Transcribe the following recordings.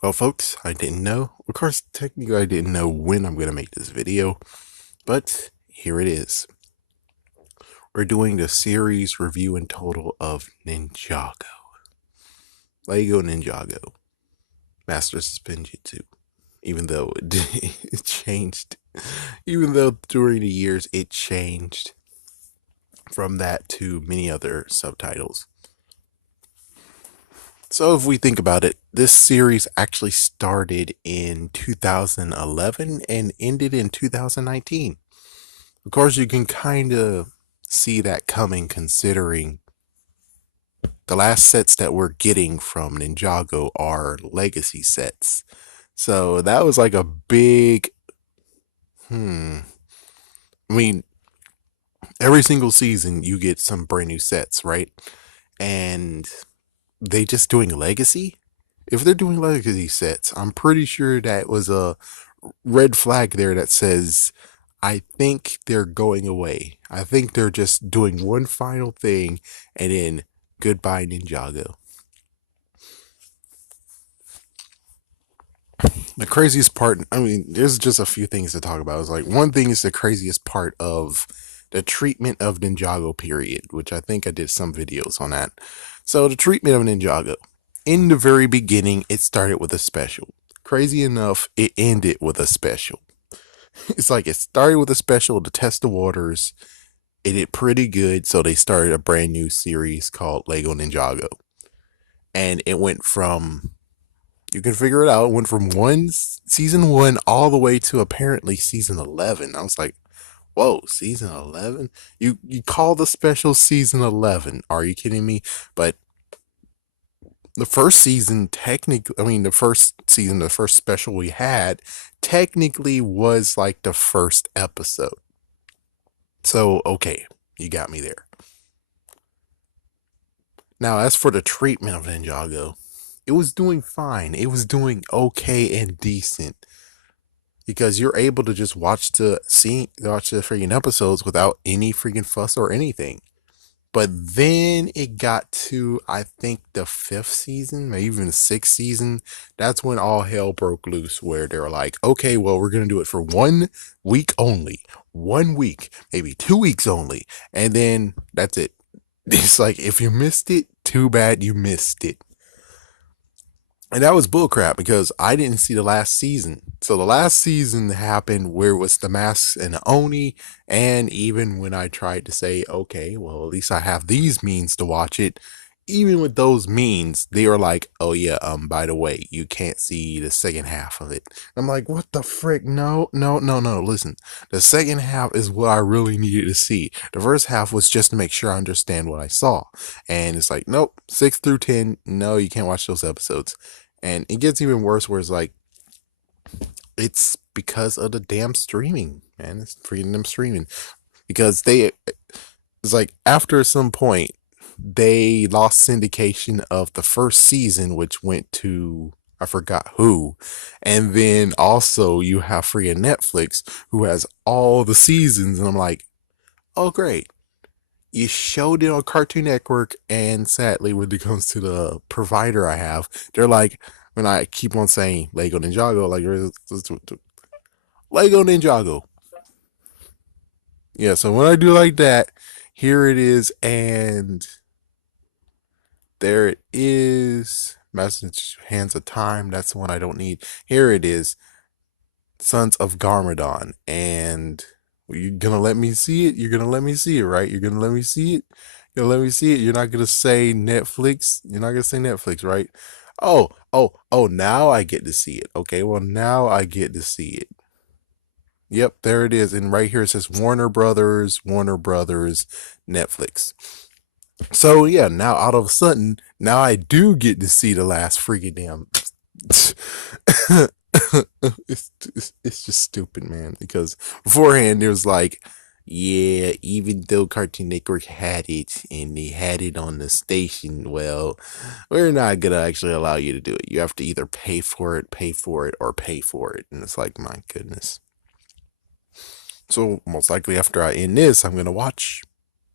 Well, folks, I didn't know. Of course, technically, I didn't know when I'm going to make this video, but here it is. We're doing the series review in total of Ninjago. Lego Ninjago. Master Spinjitzu. Even though it changed. Even though during the years it changed from that to many other subtitles. So if we think about it, this series actually started in 2011 and ended in 2019. Of course, you can kind of see that coming considering the last sets that we're getting from Ninjago are legacy sets. So that was like a big, I mean, every single season you get some brand new sets, right? And they just doing legacy? If they're doing legacy sets, I'm pretty sure that was a red flag there that says, I think they're going away. I think they're just doing one final thing and then goodbye Ninjago. The craziest part, I mean, there's just a few things to talk about. It's like one thing is the craziest part of the treatment of Ninjago period, which I think I did some videos on that. So the treatment of Ninjago. In the very beginning, it started with a special. Crazy enough, it ended with a special. It's like it started with a special to test the waters. It did pretty good, so they started a brand new series called Lego Ninjago. And it went from, you can figure it out, it went from season one all the way to apparently season 11. I was like, whoa, season 11? You call the special season 11? Are you kidding me? But the first season, technically, I mean, the first season, the first special we had, technically was like the first episode. So, okay, you got me there. Now, as for the treatment of Ninjago, it was doing fine. It was doing okay and decent because you're able to just watch the freaking episodes without any freaking fuss or anything. But then it got to, I think, the fifth season, maybe even the sixth season. That's when all hell broke loose, where they were like, okay, well, we're going to do it for 1 week only. 1 week, maybe 2 weeks only. And then that's it. It's like, if you missed it, too bad you missed it. And that was bullcrap because I didn't see the last season. So the last season happened where it was the masks and the Oni. And even when I tried to say, okay, well, at least I have these means to watch it. Even with those means, they were like, oh yeah, by the way, you can't see the second half of it. I'm like, what the frick? No, no, no, no. Listen, the second half is what I really needed to see. The first half was just to make sure I understand what I saw. And it's like, nope, 6 through 10, no, you can't watch those episodes. And it gets even worse where it's like, it's because of the damn streaming, man. It's freaking them streaming. Because it's like after some point, they lost syndication of the first season, which went to, I forgot who. And then also you have freaking Netflix, who has all the seasons. And I'm like, oh, great. You showed it on Cartoon Network, and sadly, when it comes to the provider I have, they're like, when I keep on saying Lego Ninjago, like Lego Ninjago. Yeah, so when I do like that, here it is, and there it is. Message Hands of Time. That's the one I don't need. Here it is. Sons of Garmadon. And you're gonna let me see it? You're gonna let me see it, right? You're gonna let me see it? You're gonna let me see it? You're not gonna say Netflix? You're not gonna say Netflix, right? Oh, now I get to see it. Okay, well, now I get to see it. Yep, there it is. And right here it says Warner Brothers, Netflix. So yeah, now out of a sudden, now I do get to see the last freaking damn. It's just stupid, man. Because beforehand it was like, yeah, even though Cartoon Network had it and they had it on the station, well, we're not gonna actually allow you to do it. You have to either pay for it, or pay for it. And it's like, my goodness. So most likely after I end this, I'm gonna watch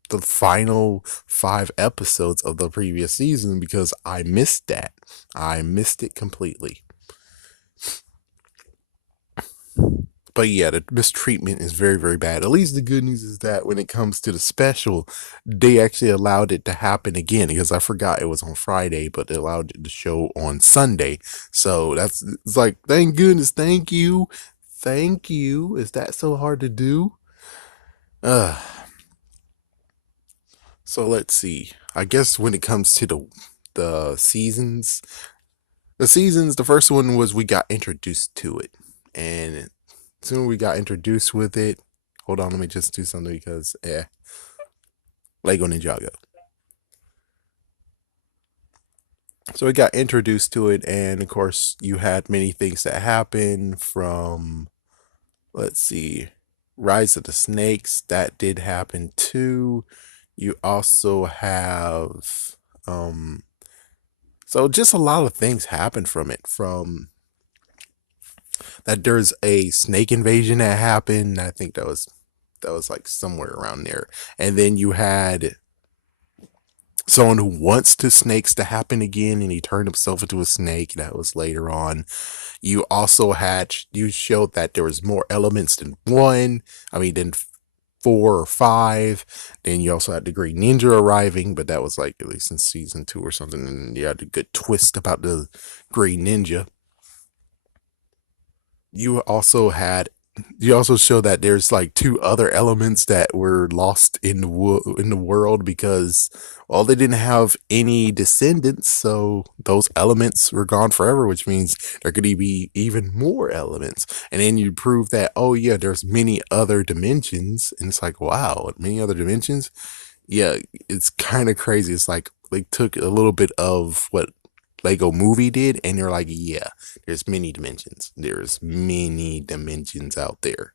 the final 5 episodes of the previous season because I missed that. I missed it completely. But yeah, the mistreatment is very, very bad. At least the good news is that when it comes to the special, they actually allowed it to happen again because I forgot it was on Friday, but they allowed it to show on Sunday. So that's it's like, thank goodness, thank you, thank you. Is that so hard to do? Uh, so let's see. I guess when it comes to the seasons, the first one was we got introduced to it, and soon we got introduced with it. Hold on, let me just do something because Lego Ninjago. So we got introduced to it, and of course, you had many things that happen from, let's see, Rise of the Snakes. That did happen too. You also have, so just a lot of things happen from it. From that, there's a snake invasion that happened. I think that was like somewhere around there. And then you had someone who wants the snakes to happen again, and he turned himself into a snake. That was later on. You showed that there was more elements than one. I mean, than four or five. Then you also had the Green Ninja arriving, but that was like at least in season two or something. And you had a good twist about the Green Ninja. you also had you also show that there's like two other elements that were lost in in the world because, well, they didn't have any descendants, so those elements were gone forever, which means there could be even more elements. And then you prove that, oh yeah, there's many other dimensions, and it's like, wow, many other dimensions. Yeah, it's kind of crazy. It's like they took a little bit of what Lego Movie did, and you're like, yeah, there's many dimensions. There's many dimensions out there.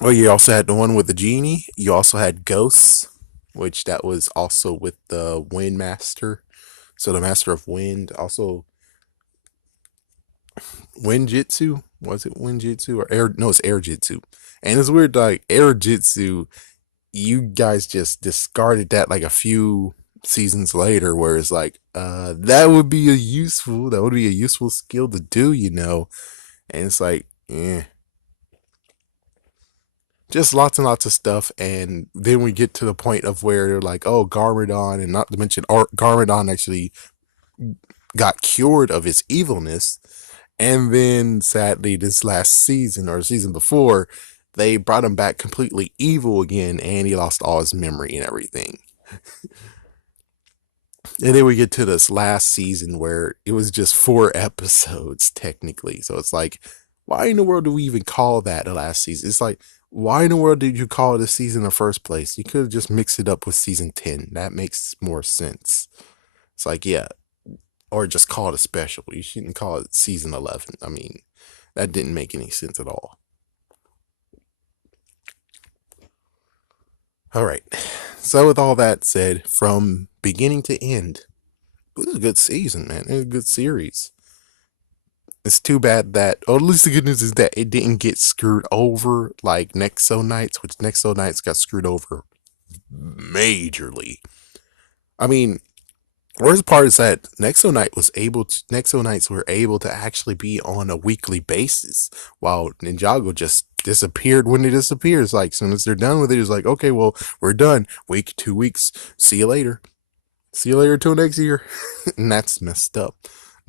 Well, you also had the one with the genie. You also had ghosts, which that was also with the Wind Master. So the Master of Wind, also Wind Jitsu. Was it Wind Jitsu or air? No, it's Air Jitsu. And it's weird, like Air Jitsu, you guys just discarded that like a few seasons later, where it's like, that would be a useful skill to do. And it's like, just lots and lots of stuff. And then we get to the point of where they're like, oh, Garmadon, and not to mention Garmadon actually got cured of his evilness. And then sadly, this last season or season before, they brought him back completely evil again, and he lost all his memory and everything. And then we get to this last season where it was just 4 episodes, technically. So it's like, why in the world do we even call that the last season? It's like, why in the world did you call it a season in the first place? You could have just mixed it up with season 10. That makes more sense. It's like, yeah, or just call it a special. You shouldn't call it season 11. I mean, that didn't make any sense at all. All right. So, with all that said, from beginning to end, it was a good season, man. It was a good series. It's too bad that, or at least the good news is that it didn't get screwed over like Nexo Knights, which Nexo Knights got screwed over majorly. I mean, worst part is that Nexo Knights were able to actually be on a weekly basis, while Ninjago just disappeared when it disappears. Like, as soon as they're done with it, it's like, okay, well, we're done. Week, 2 weeks. See you later. See you later till next year. And that's messed up.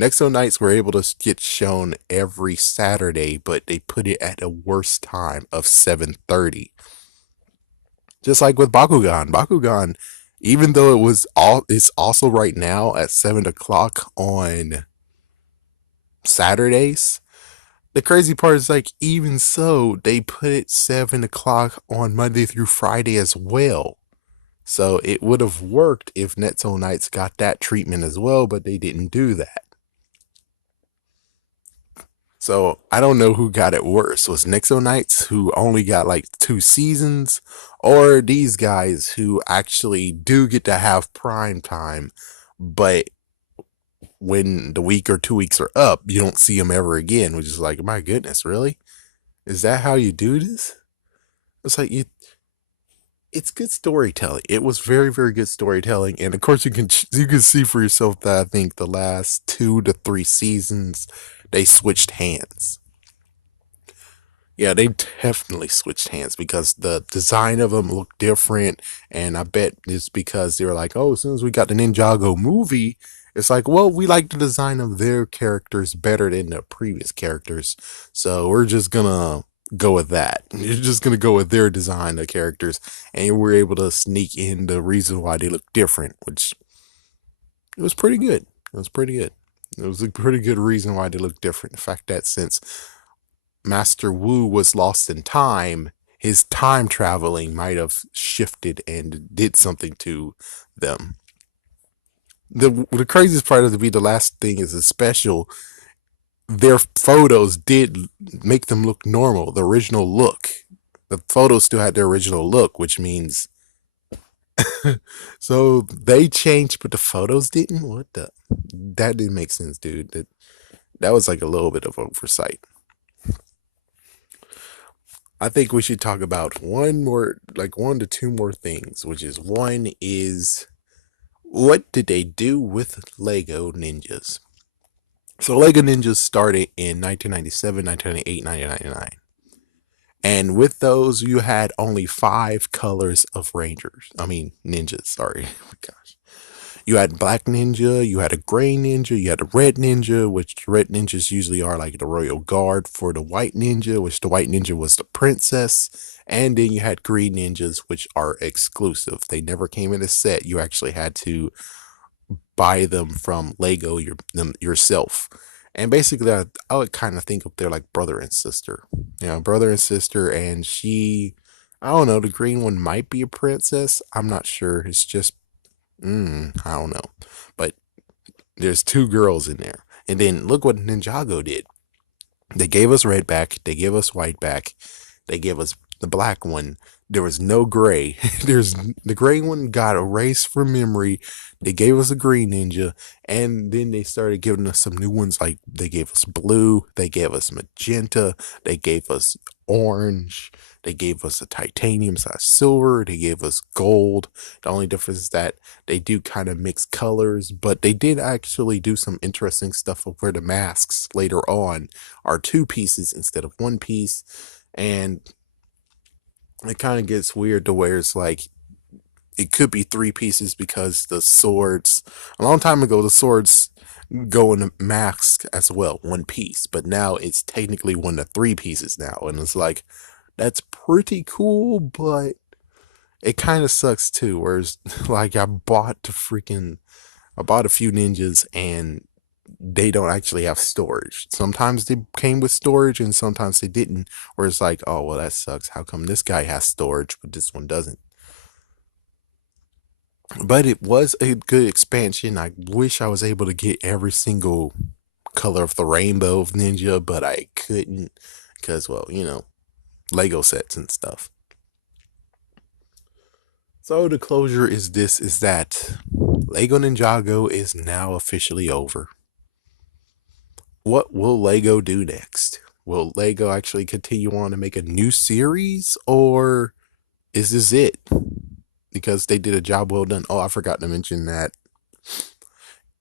Nexo Nights were able to get shown every Saturday, but they put it at a worst time of 7:30. Just like with Bakugan. Bakugan, even though it's also right now at 7 o'clock on Saturdays. The crazy part is, like, even so, they put it 7 o'clock on Monday through Friday as well. So it would have worked if Netzo Knights got that treatment as well, but they didn't do that. So I don't know who got it worse. Was Nexo Knights, who only got like 2 seasons, or these guys who actually do get to have prime time, but when the week or 2 weeks are up, you don't see them ever again, which is like, my goodness, really? Is that how you do this? It's like it's good storytelling. It was very, very good storytelling, and of course you can see for yourself that I think the last 2 to 3 seasons they switched hands. Yeah, they definitely switched hands because the design of them looked different, and I bet it's because they were like, "Oh, as soon as we got the Ninjago movie, it's like, well, we like the design of their characters better than the previous characters, so we're just gonna go with that. You're just gonna go with their design of characters, and we're able to sneak in the reason why they look different, which it was pretty good. It was pretty good. It was a pretty good reason why they look different. The fact that since Master Wu was lost in time, his time traveling might have shifted and did something to them. The craziest part of the last thing is a special. Their photos did make them look normal, the original look. The photos still had their original look, which means so they changed, but the photos didn't. What the? That didn't make sense, dude. That was like a little bit of oversight. I think we should talk about one more, like one to two more things, which is one is what did they do with Lego Ninjas? So Lego Ninjas started in 1997, 1998, 1999. And with those, you had only five colors of Rangers. I mean, ninjas, sorry. Oh my gosh. You had black ninja, you had a gray ninja, you had a red ninja, which the red ninjas usually are like the royal guard for the white ninja, which the white ninja was the princess. And then you had green ninjas, which are exclusive. They never came in a set. You actually had to buy them from Lego yourself. And basically, I would kind of think of they're like brother and sister. You know, brother and sister, and I don't know, the green one might be a princess. I'm not sure. It's just, I don't know. But there's two girls in there. And then look what Ninjago did. They gave us red back, they gave us white back, they gave us the black one. There was no gray. There's the gray one got erased from memory. They gave us a green ninja, and then they started giving us some new ones. Like they gave us blue, they gave us magenta, they gave us orange, they gave us a titanium size silver, they gave us gold. The only difference is that they do kind of mix colors, but they did actually do some interesting stuff of where the masks later on are two pieces instead of one piece. And it kind of gets weird to where it's like it could be three pieces because the swords, a long time ago, the swords go in a mask as well, one piece, but now it's technically one to three pieces now. And it's like, that's pretty cool, but it kind of sucks too. Whereas, like, I bought a few ninjas and they don't actually have storage. Sometimes they came with storage and sometimes they didn't. Where it's like, oh, well, that sucks. How come this guy has storage, but this one doesn't? But it was a good expansion. I wish I was able to get every single color of the rainbow of Ninja, but I couldn't because, well, Lego sets and stuff. So the closure is that Lego Ninjago is now officially over. What will Lego do next? Will Lego actually continue on to make a new series, or is this it? Because they did a job well done. Oh, I forgot to mention that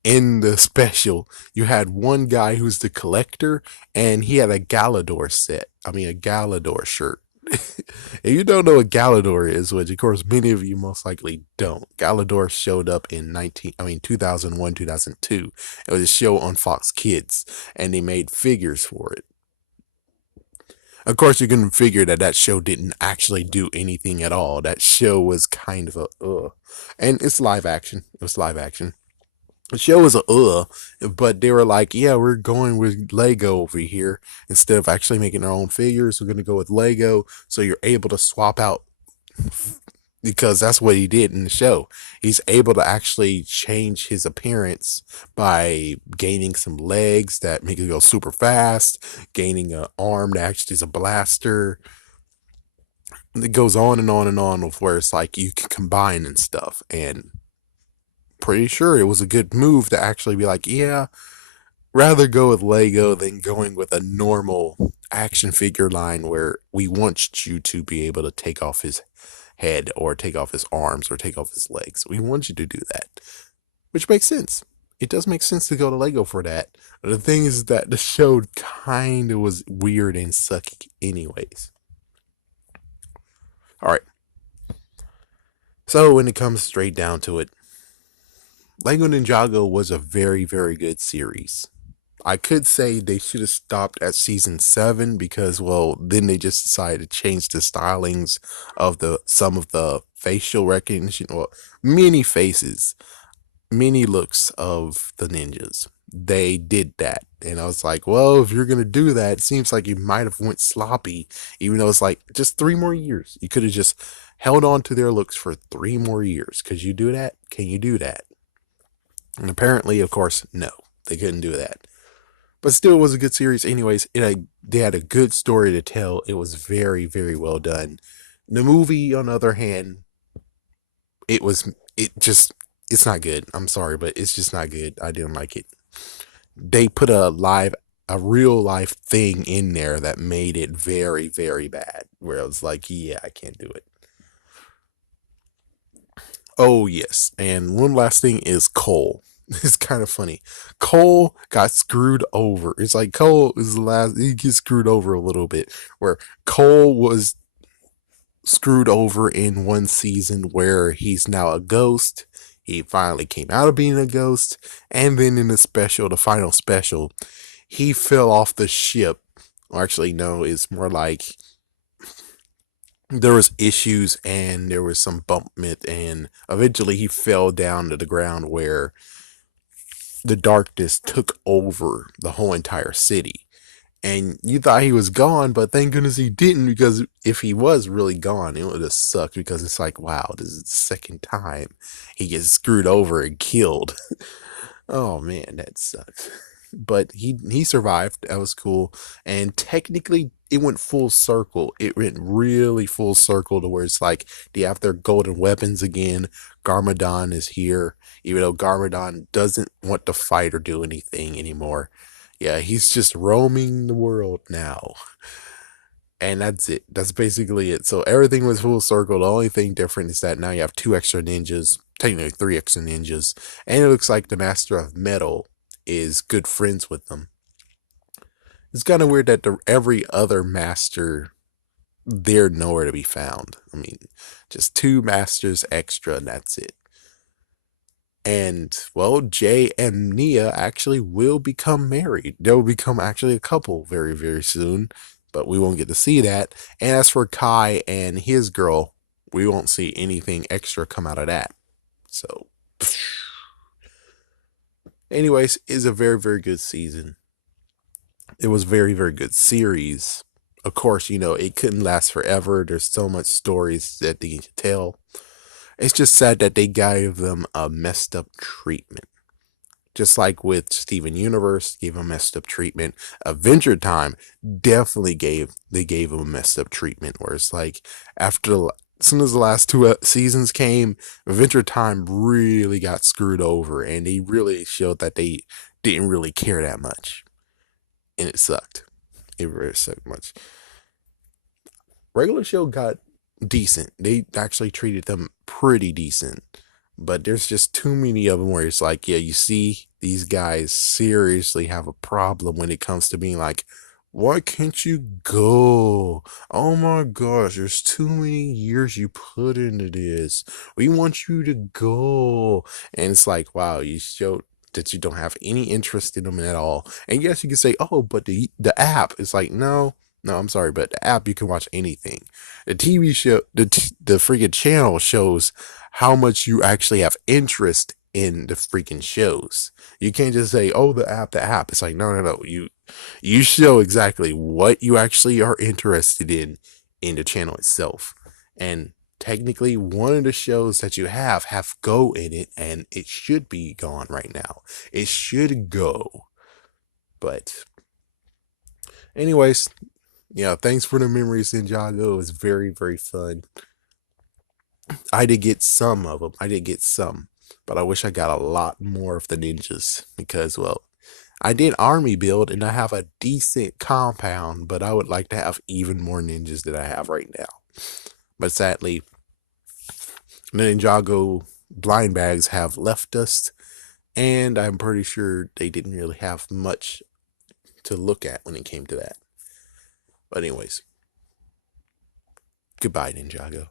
in the special, you had one guy who's the collector, and he had a Galador set. I mean, a Galador shirt. If you don't know what Galador is, which of course many of you most likely don't, Galador showed up in 2001, 2002. It was a show on Fox Kids, and they made figures for it. Of course, you can figure that that show didn't actually do anything at all. That show was kind of a and it's live action. It was live action. The show was a but they were like, yeah, we're going with Lego over here instead of actually making our own figures. We're gonna go with Lego, so you're able to swap out because that's what he did in the show. He's able to actually change his appearance by gaining some legs that make it go super fast, gaining an arm that actually is a blaster. It goes on and on and on with where it's like you can combine and stuff. And pretty sure it was a good move to actually be like, yeah, rather go with Lego than going with a normal action figure line where we want you to be able to take off his head or take off his arms or take off his legs. We want you to do that, which makes sense. it does make sense to go to Lego for that. The thing is that the show kind of was weird and sucky, anyways. All right. So when it comes straight down to it, Lego Ninjago was a very, very good series. I could say they should have stopped at season 7 because, well, then they just decided to change the stylings of the some of the facial recognition, well, many faces, many looks of the ninjas. They did that, and I was like, well, if you're gonna do that, it seems like you might have went sloppy, even though it's like just 3 more years. You could have just held on to their looks for 3 more years. Could you do that? Can you do that? And apparently, of course, no, they couldn't do that. But still, it was a good series. Anyways, they had a good story to tell. It was very, very well done. The movie, on the other hand, it was it just it's not good. I'm sorry, but it's just not good. I didn't like it. They put a real life thing in there that made it very, very bad. Where I was like, yeah, I can't do it. Oh yes, and one last thing is Cole. It's kind of funny. Cole got screwed over. It's like Cole is the last. He gets screwed over a little bit. Where Cole was screwed over in one season where he's now a ghost. He finally came out of being a ghost, and then in the final special, he fell off the ship. Or actually, no, it's more like there was issues and there was some bumpment, and eventually he fell down to the ground where the darkness took over the whole entire city. And you thought he was gone, but thank goodness he didn't, because if he was really gone, it would have sucked, because it's like, wow, this is the second time he gets screwed over and killed. Oh man, that sucks. But he survived. That was cool. And technically it went full circle. It went really full circle to where it's like they have their golden weapons again. Garmadon is here, even though Garmadon doesn't want to fight or do anything anymore. Yeah, he's just roaming the world now. And that's it. That's basically it. So everything was full circle. The only thing different is that now you have 2 extra ninjas, technically 3 extra ninjas, and it looks like the Master of Metal is good friends with them. It's kind of weird that every other master, they're nowhere to be found. I mean, just 2 masters extra, and that's it. And well, Jay and Nia actually will become married. They'll become actually a couple very, very soon, but we won't get to see that. And as for Kai and his girl, we won't see anything extra come out of that. So, anyways, it's a very, very good season. It was very, very good series. Of course, it couldn't last forever. There's so much stories that they can tell. It's just sad that they gave them a messed up treatment. Just like with Steven Universe, gave him messed up treatment. Adventure Time definitely gave him a messed up treatment. Where it's like as soon as the last 2 seasons came, Adventure Time really got screwed over, and they really showed that they didn't really care that much, and it sucked. It really sucked much. Regular show got decent. They actually treated them pretty decent. But there's just too many of them where it's like, yeah, you see, these guys seriously have a problem when it comes to being like, why can't you go? Oh my gosh, there's too many years you put into this. We want you to go. And it's like, wow, you showed that you don't have any interest in them at all. And yes, you can say, oh, but the app is like, no, no, I'm sorry, but the app, you can watch anything. The TV show, the freaking channel shows how much you actually have interest in the freaking shows. You can't just say, "Oh, the app, the app." It's like, no, no, no. You show exactly what you actually are interested in the channel itself. And technically, one of the shows that you have Go in it, and it should be gone right now. It should go. But anyways, yeah, thanks for the memories, Ninjago. It was very, very fun. I did get some of them. I did get some, but I wish I got a lot more of the ninjas because, well, I did army build and I have a decent compound, but I would like to have even more ninjas than I have right now. But sadly, the Ninjago blind bags have left us, And I'm pretty sure they didn't really have much to look at when it came to that. But anyways, goodbye, Ninjago.